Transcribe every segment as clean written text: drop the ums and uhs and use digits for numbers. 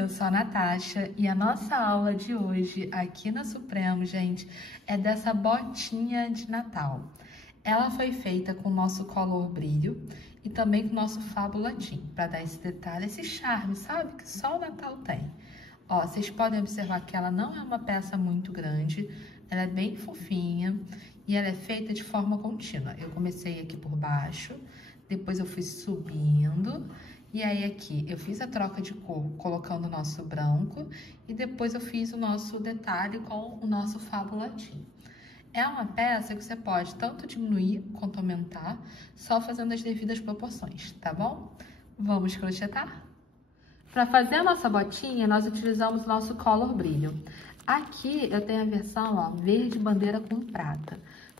eu sou a Natasha e a nossa aula de hoje aqui na Supremo, gente, é dessa botinha de Natal. Ela foi feita com o nosso color brilho e também com o nosso Fábula Team, para dar esse detalhe, esse charme, sabe? Que só o Natal tem. Ó, vocês podem observar que ela não é uma peça muito grande, ela é bem fofinha e ela é feita de forma contínua. Eu comecei aqui por baixo, depois eu fui subindo. E aí aqui eu fiz a troca de cor colocando o nosso branco e depois eu fiz o nosso detalhe com o nosso Fábula Team. É uma peça que você pode tanto diminuir quanto aumentar, só fazendo as devidas proporções, tá bom? Vamos crochetar? Para fazer a nossa botinha, nós utilizamos o nosso color brilho. Aqui eu tenho a versão, ó, verde bandeira com prata.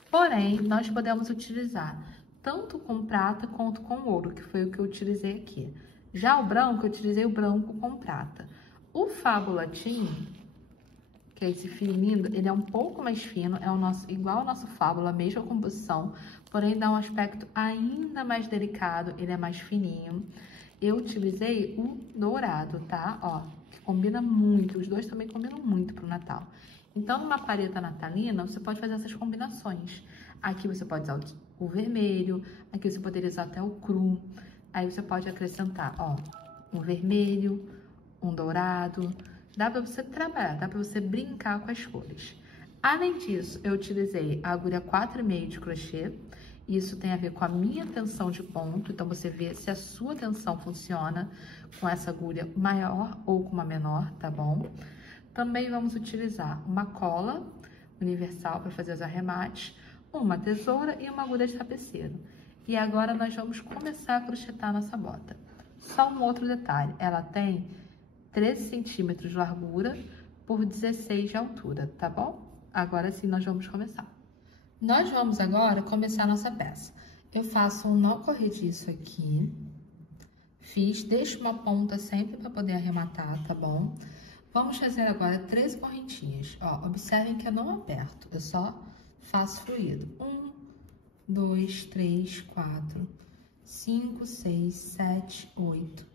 Porém, nós podemos utilizar tanto com prata quanto com ouro, que foi o que eu utilizei aqui. Já o branco, eu utilizei o branco com prata. O Fábula Team, que é esse fio lindo, ele é um pouco mais fino, é o nosso, igual ao nosso Fábula, mesma composição, porém dá um aspecto ainda mais delicado, ele é mais fininho. Eu utilizei o dourado, tá? Ó, que combina muito, os dois também combinam muito pro Natal. Então, numa paleta natalina, você pode fazer essas combinações. Aqui você pode usar o vermelho, aqui você poderia usar até o cru. Aí você pode acrescentar, ó, um vermelho, um dourado. Dá pra você trabalhar, dá pra você brincar com as cores. Além disso, eu utilizei a agulha 4,5 de crochê. Isso tem a ver com a minha tensão de ponto, então você vê se a sua tensão funciona com essa agulha maior ou com uma menor, tá bom? Também vamos utilizar uma cola universal para fazer os arremates, uma tesoura e uma agulha de tapeceiro. E agora nós vamos começar a crochetar nossa bota. Só um outro detalhe, ela tem 13 centímetros de largura por 16 de altura, tá bom? Agora sim nós vamos começar. Nós vamos agora começar a nossa peça. Eu faço um nó corrediço aqui, deixo uma ponta sempre para poder arrematar, tá bom? Vamos fazer agora 13 correntinhas. Ó, observem que eu não aperto, eu só faço fluido. 1, 2, 3, 4, 5, 6, 7, 8,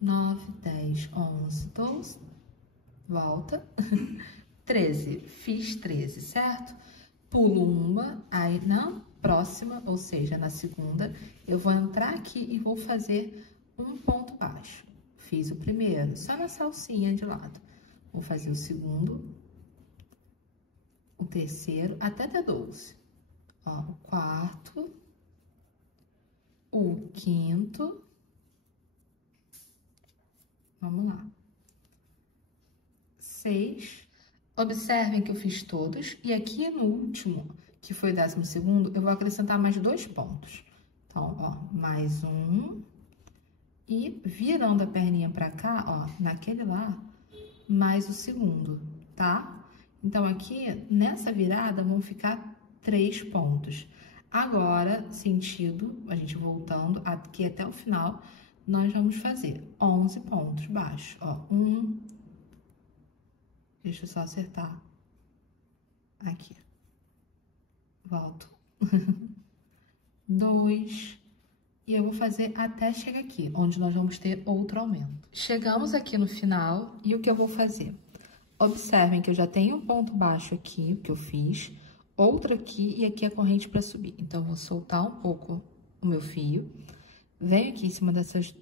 9, 10, 11, 12, volta, 13, fiz 13, certo? Pulo uma, aí na próxima, ou seja, na segunda, eu vou entrar aqui e vou fazer um ponto baixo. Fiz o primeiro, só na salsinha de lado. Vou fazer o segundo, o terceiro, até ter 12. Ó, o quarto, o quinto, vamos lá, 6. Observem que eu fiz todos, e aqui no último, que foi o 12º, eu vou acrescentar mais 2 pontos. Então, ó, mais um, e virando a perninha pra cá, ó, naquele lá, mais o segundo, tá? Então, aqui, nessa virada, vão ficar 3 pontos. Agora, sentido, a gente voltando aqui até o final, nós vamos fazer 11 pontos baixos, ó, 1, deixa eu só acertar. Aqui. Volto. 2. E eu vou fazer até chegar aqui, onde nós vamos ter outro aumento. Chegamos aqui no final, e o que eu vou fazer? Observem que eu já tenho um ponto baixo aqui, que eu fiz, outro aqui e aqui a corrente para subir. Então, eu vou soltar um pouco o meu fio, venho aqui em cima dessas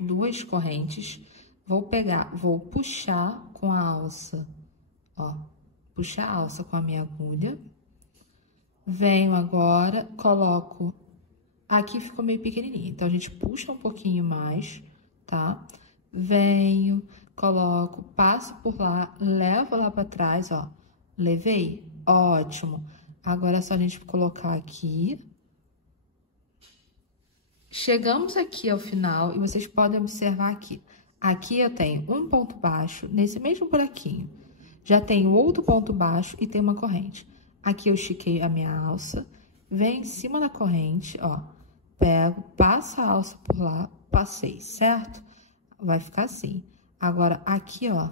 2 correntes, vou puxar com a alça, ó, puxar a alça com a minha agulha, venho agora, coloco, aqui ficou meio pequenininho, então a gente puxa um pouquinho mais, tá? Venho, coloco, passo por lá, levo lá pra trás, ó, levei? Ótimo! Agora é só a gente colocar aqui. Chegamos aqui ao final e vocês podem observar aqui. Aqui eu tenho um ponto baixo, nesse mesmo buraquinho. Já tenho outro ponto baixo e tem uma corrente. Aqui eu estiquei a minha alça, venho em cima da corrente, ó, pego, passo a alça por lá, passei, certo? Vai ficar assim. Agora, aqui, ó,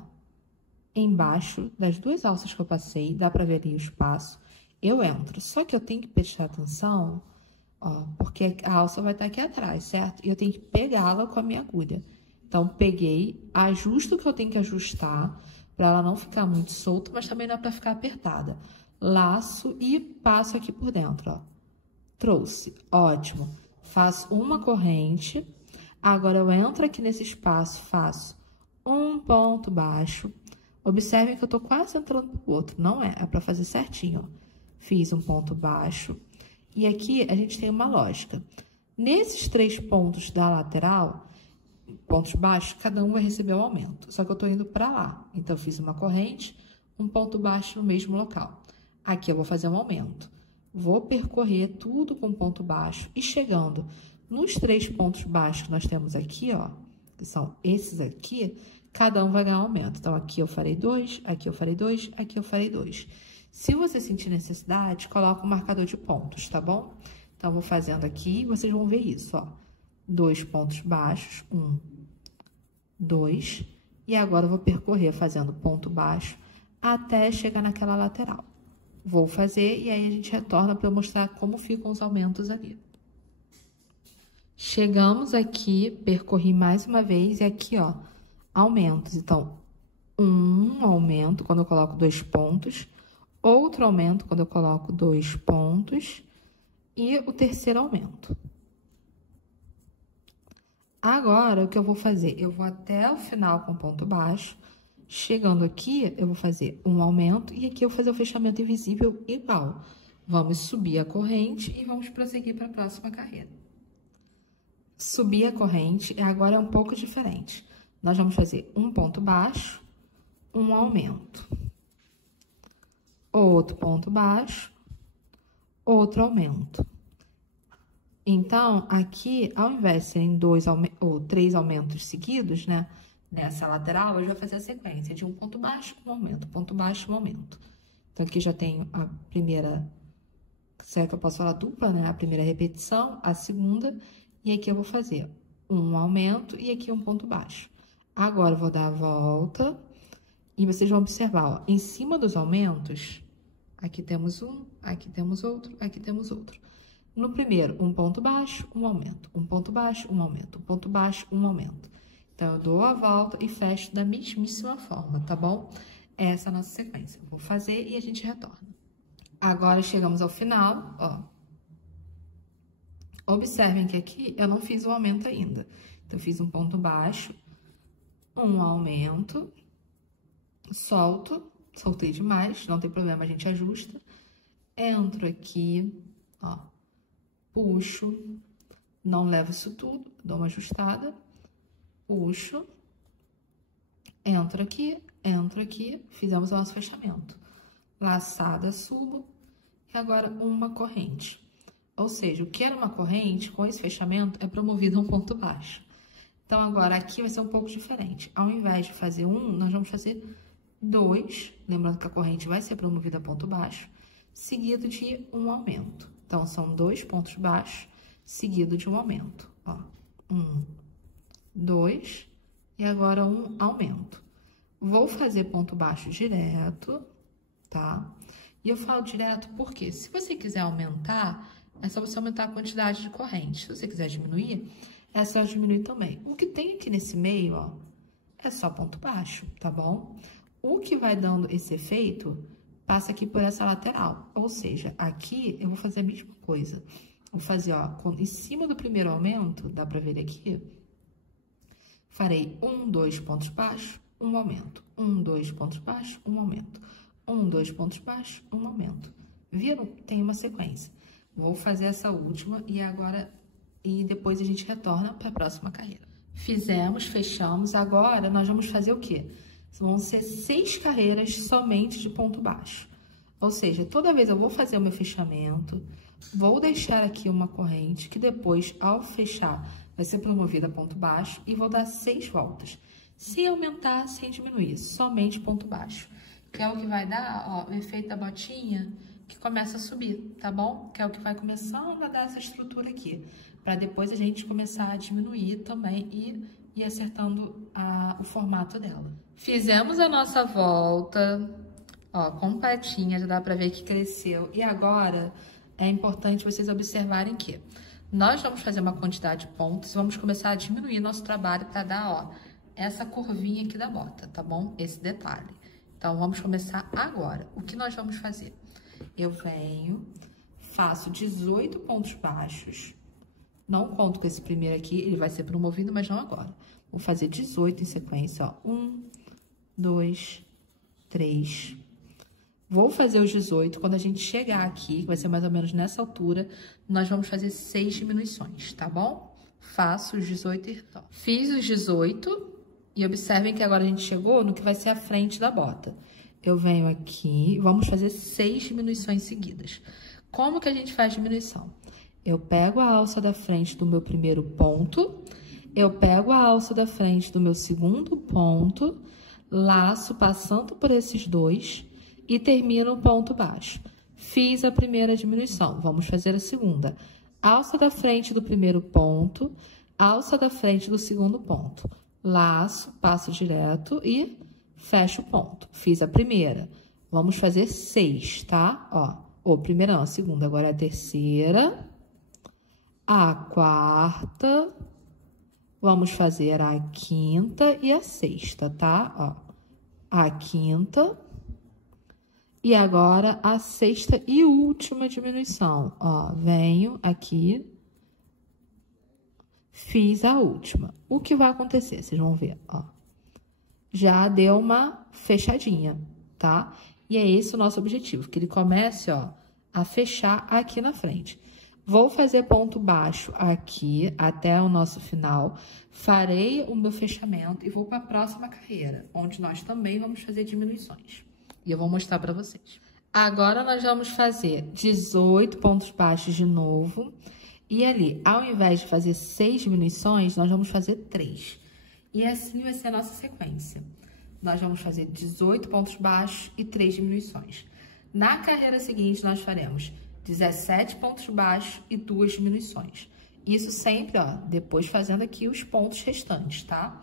embaixo das 2 alças que eu passei, dá pra ver ali o espaço, eu entro. Só que eu tenho que prestar atenção, ó, porque a alça vai estar aqui atrás, certo? E eu tenho que pegá-la com a minha agulha. Então, peguei, ajusto o que eu tenho que ajustar, para ela não ficar muito solta, mas também não é para ficar apertada. Laço e passo aqui por dentro, ó. Trouxe, ótimo. Faço uma corrente, agora eu entro aqui nesse espaço, faço um ponto baixo. Observem que eu tô quase entrando pro outro, não é? É para fazer certinho, ó. Fiz um ponto baixo. E aqui a gente tem uma lógica. Nesses 3 pontos da lateral, pontos baixos, cada um vai receber um aumento. Só que eu tô indo para lá. Então, eu fiz uma corrente, um ponto baixo no mesmo local. Aqui eu vou fazer um aumento. Vou percorrer tudo com ponto baixo e chegando nos 3 pontos baixos que nós temos aqui, ó, que são esses aqui, cada um vai ganhar um aumento. Então, aqui eu farei 2, aqui eu farei 2, aqui eu farei 2. Se você sentir necessidade, coloca um marcador de pontos, tá bom? Então, eu vou fazendo aqui e vocês vão ver isso, ó. 2 pontos baixos, 1, 2, e agora eu vou percorrer fazendo ponto baixo até chegar naquela lateral. Vou fazer e aí a gente retorna para eu mostrar como ficam os aumentos ali. Chegamos aqui, percorri mais uma vez e aqui, ó, aumentos. Então, um aumento quando eu coloco 2 pontos, outro aumento quando eu coloco 2 pontos e o terceiro aumento. Agora, o que eu vou fazer? Eu vou até o final com ponto baixo. Chegando aqui, eu vou fazer um aumento e aqui eu vou fazer o fechamento invisível igual. Vamos subir a corrente e vamos prosseguir para a próxima carreira. Subir a corrente, agora é um pouco diferente. Nós vamos fazer um ponto baixo, um aumento. Outro ponto baixo, outro aumento. Então, aqui, ao invés de serem 2 ou 3 aumentos seguidos, né? Nessa lateral, eu já vou fazer a sequência de um ponto baixo, um aumento, ponto baixo, um aumento. Então, aqui já tenho a primeira, será que eu posso falar dupla, né? A primeira repetição, a segunda, e aqui eu vou fazer um aumento e aqui um ponto baixo. Agora, eu vou dar a volta e vocês vão observar, ó, em cima dos aumentos, aqui temos um, aqui temos outro, aqui temos outro. No primeiro, um ponto baixo, um aumento, um ponto baixo, um aumento, um ponto baixo, um aumento. Então, eu dou a volta e fecho da mesmíssima forma, tá bom? Essa é a nossa sequência. Eu vou fazer e a gente retorna. Agora, chegamos ao final, ó. Observem que aqui eu não fiz o aumento ainda. Então, eu fiz um ponto baixo, um aumento, soltei demais, não tem problema, a gente ajusta. Entro aqui, ó, puxo, não levo isso tudo, dou uma ajustada. Puxo, entro aqui, fizemos o nosso fechamento. Laçada, subo, e agora uma corrente. Ou seja, o que era uma corrente, com esse fechamento, é promovido a um ponto baixo. Então, agora, aqui vai ser um pouco diferente. Ao invés de fazer um, nós vamos fazer 2, lembrando que a corrente vai ser promovida a ponto baixo, seguido de um aumento. Então, são 2 pontos baixos, seguido de um aumento. Ó, 1, 2, e agora um aumento. Vou fazer ponto baixo direto, tá? E eu falo direto porque, se você quiser aumentar, é só você aumentar a quantidade de corrente. Se você quiser diminuir, é só diminuir também. O que tem aqui nesse meio, ó, é só ponto baixo, tá bom? O que vai dando esse efeito, passa aqui por essa lateral. Ou seja, aqui eu vou fazer a mesma coisa. Vou fazer, ó, em cima do primeiro aumento, dá pra ver aqui, farei 1, 2 pontos baixos, um aumento. 1, 2 pontos baixos, um aumento. 1, 2 pontos baixos, um aumento. Viram? Tem uma sequência. Vou fazer essa última e depois a gente retorna para a próxima carreira. Fizemos, fechamos. Agora, nós vamos fazer o quê? Vão ser 6 carreiras somente de ponto baixo. Ou seja, toda vez eu vou fazer o meu fechamento, vou deixar aqui uma corrente que depois, ao fechar, vai ser promovida a ponto baixo e vou dar 6 voltas. Sem aumentar, sem diminuir, somente ponto baixo. Que é o que vai dar, ó, o efeito da botinha que começa a subir, tá bom? Que é o que vai começando a dar essa estrutura aqui. Para depois a gente começar a diminuir também e ir acertando o formato dela. Fizemos a nossa volta, ó, completinha, já dá pra ver que cresceu. E agora é importante vocês observarem que nós vamos fazer uma quantidade de pontos e vamos começar a diminuir nosso trabalho para dar, ó, essa curvinha aqui da bota, tá bom? Esse detalhe. Então, vamos começar agora. O que nós vamos fazer? Eu venho, faço 18 pontos baixos. Não conto com esse primeiro aqui, ele vai ser promovido, mas não agora. Vou fazer 18 em sequência, ó. 1, 2, 3. Vou fazer os 18. Quando a gente chegar aqui, que vai ser mais ou menos nessa altura, nós vamos fazer 6 diminuições, tá bom? Faço os 18 e retorno. Fiz os 18 e observem que agora a gente chegou no que vai ser a frente da bota. Eu venho aqui, vamos fazer 6 diminuições seguidas. Como que a gente faz diminuição? Eu pego a alça da frente do meu primeiro ponto, eu pego a alça da frente do meu segundo ponto, laço passando por esses dois e termino o ponto baixo. Fiz a primeira diminuição, vamos fazer a segunda. Alça da frente do primeiro ponto, alça da frente do segundo ponto. Laço, passo direto e fecho o ponto. Fiz a primeira. Vamos fazer 6, tá? Ó, primeira não, a segunda, agora é a terceira. A quarta, vamos fazer a quinta e a sexta, tá? Ó, a quinta e agora a sexta e última diminuição. Ó, venho aqui, fiz a última. O que vai acontecer? Vocês vão ver, ó. Já deu uma fechadinha, tá? E é esse o nosso objetivo, que ele comece, ó, a fechar aqui na frente. Vou fazer ponto baixo aqui até o nosso final, farei o meu fechamento e vou para a próxima carreira, onde nós também vamos fazer diminuições. E eu vou mostrar para vocês. Agora, nós vamos fazer 18 pontos baixos de novo. E ali, ao invés de fazer 6 diminuições, nós vamos fazer 3. E assim vai ser a nossa sequência. Nós vamos fazer 18 pontos baixos e 3 diminuições. Na carreira seguinte, nós faremos 17 pontos baixos e 2 diminuições. Isso sempre, ó, depois fazendo aqui os pontos restantes, tá?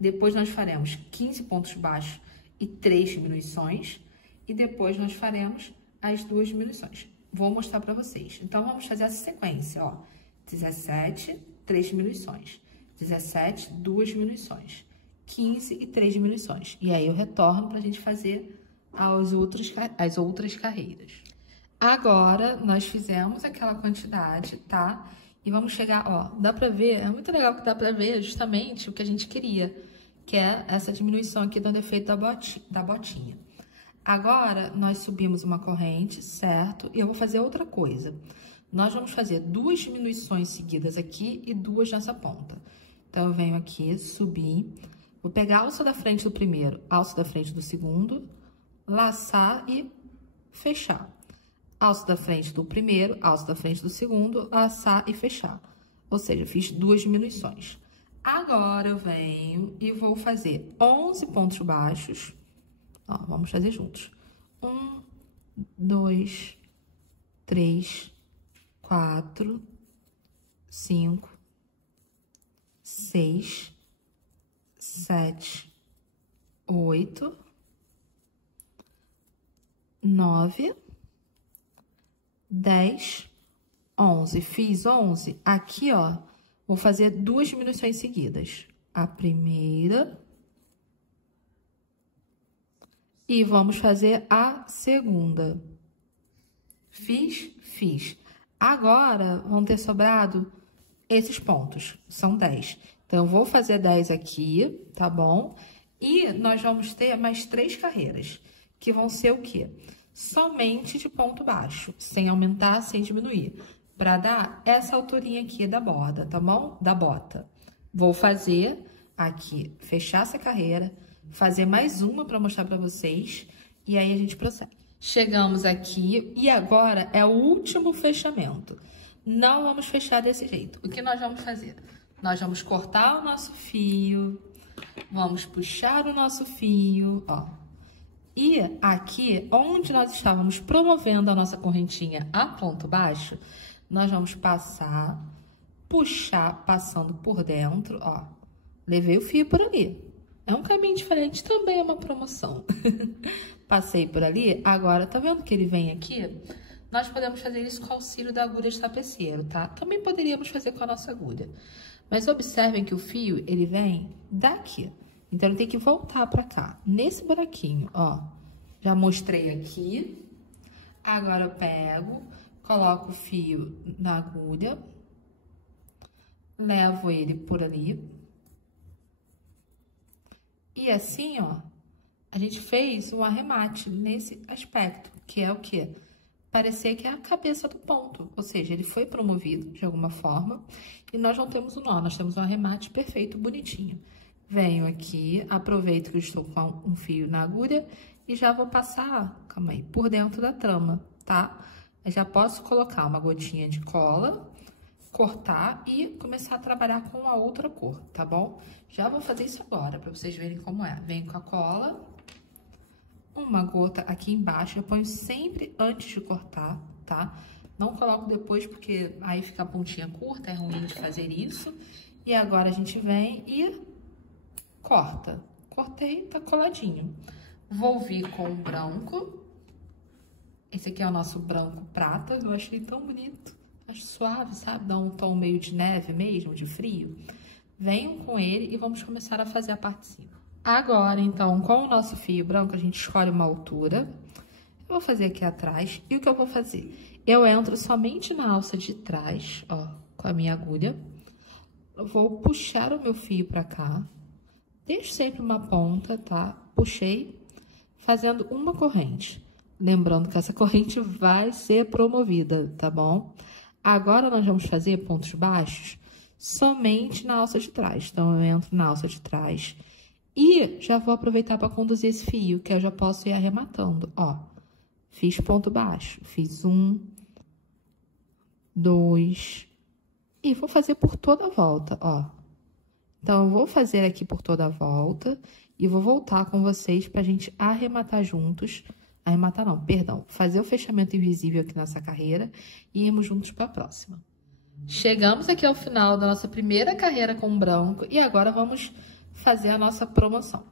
Depois nós faremos 15 pontos baixos e 3 diminuições. E depois nós faremos as 2 diminuições. Vou mostrar pra vocês. Então, vamos fazer essa sequência, ó. 17, 3 diminuições. 17, 2 diminuições. 15 e 3 diminuições. E aí, eu retorno pra gente fazer as outras carreiras. Agora, nós fizemos aquela quantidade, tá? E vamos chegar, ó, dá pra ver, é muito legal que dá pra ver justamente o que a gente queria, que é essa diminuição aqui do efeito da botinha. Agora, nós subimos uma corrente, certo? E eu vou fazer outra coisa. Nós vamos fazer 2 diminuições seguidas aqui e 2 nessa ponta. Então, eu venho aqui, subir, vou pegar a alça da frente do primeiro, alça da frente do segundo, laçar e fechar. Alça da frente do primeiro, alça da frente do segundo, laçar e fechar. Ou seja, eu fiz 2 diminuições. Agora, eu venho e vou fazer 11 pontos baixos. Ó, vamos fazer juntos. 1, 2, 3, 4, 5, 6, 7, 8, 9, 10, 11. Fiz 11. Aqui, ó, vou fazer 2 diminuições seguidas. A primeira e vamos fazer a segunda. Fiz. Agora, vão ter sobrado esses pontos, são 10. Então, eu vou fazer 10 aqui, tá bom? E nós vamos ter mais 3 carreiras, que vão ser o quê? Somente de ponto baixo, sem aumentar, sem diminuir, para dar essa alturinha aqui da borda, tá bom? Da bota. Vou fazer aqui, fechar essa carreira, fazer mais uma para mostrar para vocês, e aí a gente prossegue. Chegamos aqui, e agora é o último fechamento. Não vamos fechar desse jeito. O que nós vamos fazer? Nós vamos cortar o nosso fio, vamos puxar o nosso fio, ó. E aqui, onde nós estávamos promovendo a nossa correntinha a ponto baixo, nós vamos passar, puxar, passando por dentro, ó. Levei o fio por ali. É um caminho diferente, também é uma promoção. Passei por ali, agora, tá vendo que ele vem aqui? Nós podemos fazer isso com o auxílio da agulha de tapeceiro, tá? Também poderíamos fazer com a nossa agulha. Mas observem que o fio, ele vem daqui. Então, ele tem que voltar pra cá, nesse buraquinho, ó. Já mostrei aqui. Agora, eu pego, coloco o fio na agulha, levo ele por ali. E assim, ó, a gente fez um arremate nesse aspecto, que é o quê? Parecer que é a cabeça do ponto, ou seja, ele foi promovido de alguma forma e nós não temos o nó, nós temos um arremate perfeito, bonitinho. Venho aqui, aproveito que eu estou com um fio na agulha e já vou passar, calma aí, por dentro da trama, tá? Eu já posso colocar uma gotinha de cola, cortar e começar a trabalhar com a outra cor, tá bom? Já vou fazer isso agora, pra vocês verem como é. Venho com a cola, uma gota aqui embaixo, eu ponho sempre antes de cortar, tá? Não coloco depois, porque aí fica a pontinha curta, é ruim de fazer isso. E agora a gente vem e corta. Cortei, tá coladinho. Vou vir com o branco. Esse aqui é o nosso branco prata, eu achei tão bonito. Acho suave, sabe? Dá um tom meio de neve mesmo, de frio. Venham com ele e vamos começar a fazer a parte de cima. Agora, então, com o nosso fio branco, a gente escolhe uma altura. Eu vou fazer aqui atrás. E o que eu vou fazer? Eu entro somente na alça de trás, ó, com a minha agulha. Eu vou puxar o meu fio pra cá. Deixo sempre uma ponta, tá? Puxei, fazendo uma corrente. Lembrando que essa corrente vai ser promovida, tá bom? Agora, nós vamos fazer pontos baixos somente na alça de trás. Então, eu entro na alça de trás e já vou aproveitar para conduzir esse fio, que eu já posso ir arrematando, ó. Fiz ponto baixo, fiz 1, 2, e vou fazer por toda a volta, ó. Então, eu vou fazer aqui por toda a volta e vou voltar com vocês pra gente arrematar juntos. Arrematar não, perdão. Fazer o fechamento invisível aqui nessa carreira e irmos juntos para a próxima. Chegamos aqui ao final da nossa primeira carreira com branco e agora vamos fazer a nossa promoção.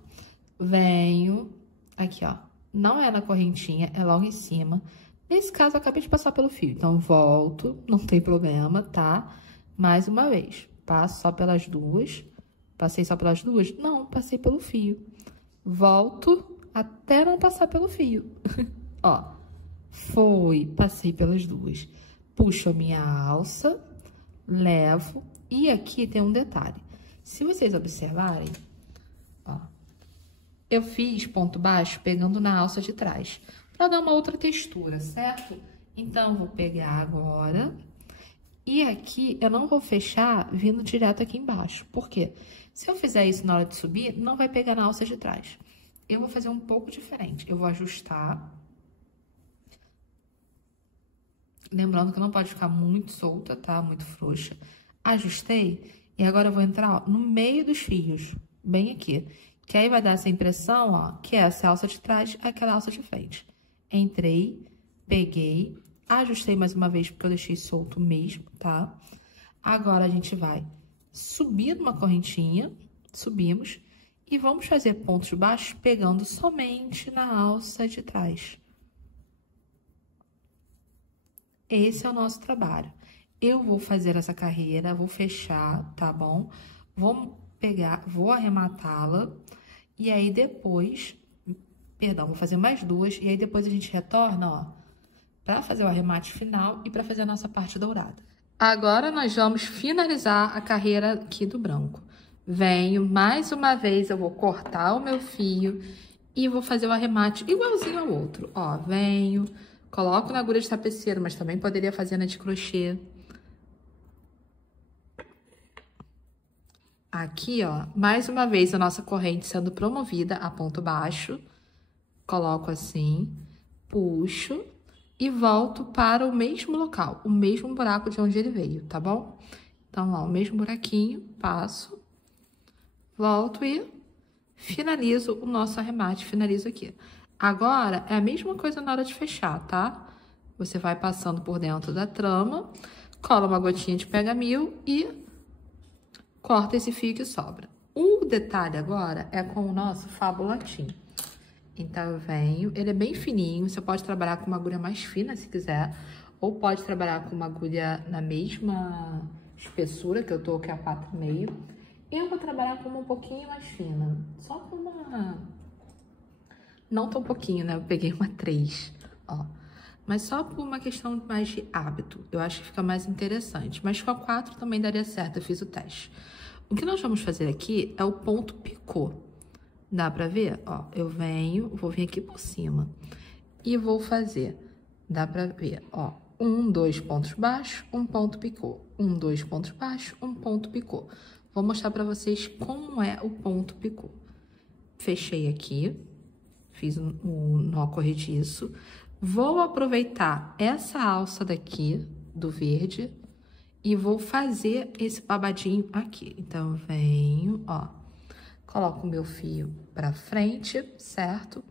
Venho aqui, ó. Não é na correntinha, é logo em cima. Nesse caso, eu acabei de passar pelo fio, então volto, não tem problema, tá? Mais uma vez, passo só pelas duas. Passei só pelas duas? Não, passei pelo fio. Volto até não passar pelo fio. Ó, foi, passei pelas duas. Puxo a minha alça, levo, e aqui tem um detalhe. Se vocês observarem, ó, eu fiz ponto baixo pegando na alça de trás, pra dar uma outra textura, certo? Então, vou pegar agora, e aqui eu não vou fechar vindo direto aqui embaixo. Por quê? Se eu fizer isso na hora de subir, não vai pegar na alça de trás. Eu vou fazer um pouco diferente. Eu vou ajustar. Lembrando que não pode ficar muito solta, tá? Muito frouxa. Ajustei. E agora eu vou entrar, ó, no meio dos fios. Bem aqui. Que aí vai dar essa impressão, ó, que essa é a alça de trás, aquela alça de frente. Entrei, peguei, ajustei mais uma vez, porque eu deixei solto mesmo, tá? Agora, a gente vai subir numa correntinha. Subimos. E vamos fazer pontos baixos pegando somente na alça de trás. Esse é o nosso trabalho. Eu vou fazer essa carreira, vou fechar, tá bom? Vou pegar, vou arrematá-la. E aí, depois... Perdão, vou fazer mais duas. E aí, depois a gente retorna, ó, pra fazer o arremate final e pra fazer a nossa parte dourada. Agora, nós vamos finalizar a carreira aqui do branco. Venho, mais uma vez, eu vou cortar o meu fio e vou fazer o arremate igualzinho ao outro. Ó, venho, coloco na agulha de tapeceiro, mas também poderia fazer na de crochê. Aqui, ó, mais uma vez a nossa corrente sendo promovida a ponto baixo. Coloco assim, puxo e volto para o mesmo local, o mesmo buraco de onde ele veio, tá bom? Então, ó, o mesmo buraquinho, passo. Volto e finalizo o nosso arremate, finalizo aqui. Agora, é a mesma coisa na hora de fechar, tá? Você vai passando por dentro da trama, cola uma gotinha de pega-mil e corta esse fio que sobra. O detalhe agora é com o nosso fabulatim. Então, eu venho, ele é bem fininho, você pode trabalhar com uma agulha mais fina, se quiser, ou pode trabalhar com uma agulha na mesma espessura que eu tô, que é a 4,5. Eu vou trabalhar com uma um pouquinho mais fina, só com uma... Não tão pouquinho, né? Eu peguei uma 3, ó. Mas só por uma questão mais de hábito. Eu acho que fica mais interessante. Mas com a 4 também daria certo, eu fiz o teste. O que nós vamos fazer aqui é o ponto picô. Dá pra ver? Ó, eu venho, vou vir aqui por cima. E vou fazer, dá pra ver, ó. 1, 2 pontos baixos, um ponto picô. 1, 2 pontos baixos, um ponto picô. Vou mostrar pra vocês como é o ponto picô. Fechei aqui, fiz o nó corrediço. Vou aproveitar essa alça daqui, do verde, e vou fazer esse babadinho aqui. Então, eu venho, ó, coloco o meu fio pra frente, certo?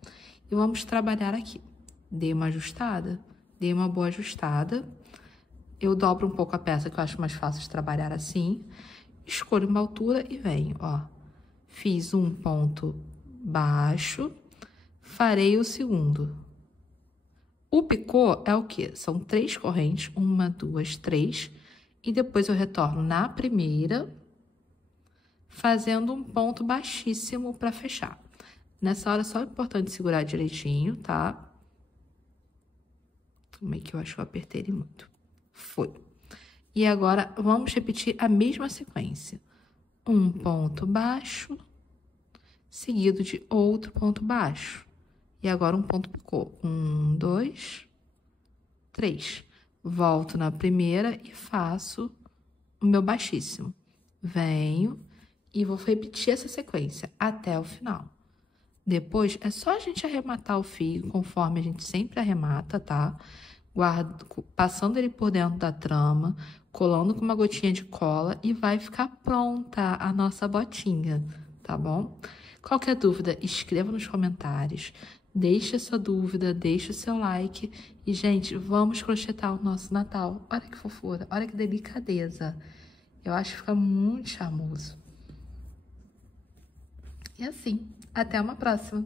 E vamos trabalhar aqui. Dei uma ajustada, dei uma boa ajustada. Eu dobro um pouco a peça, que eu acho mais fácil de trabalhar assim. Escolho uma altura e venho, ó. Fiz um ponto baixo, farei o segundo. O picô é o quê? São 3 correntes, 1, 2, 3, e depois eu retorno na primeira, fazendo um ponto baixíssimo para fechar. Nessa hora, só é importante segurar direitinho, tá? Como é que eu acho que eu apertei ele muito? Foi. E agora, vamos repetir a mesma sequência. Um ponto baixo, seguido de outro ponto baixo. E agora um ponto picô. 1, 2, 3. Volto na primeira e faço o meu baixíssimo. Venho e vou repetir essa sequência até o final. Depois, é só a gente arrematar o fio, conforme a gente sempre arremata, tá? Passando ele por dentro da trama, colando com uma gotinha de cola e vai ficar pronta a nossa botinha, tá bom? Qualquer dúvida, escreva nos comentários. Deixe a sua dúvida, deixe o seu like. E, gente, vamos crochetar o nosso Natal. Olha que fofura, olha que delicadeza. Eu acho que fica muito charmoso. E assim, até uma próxima.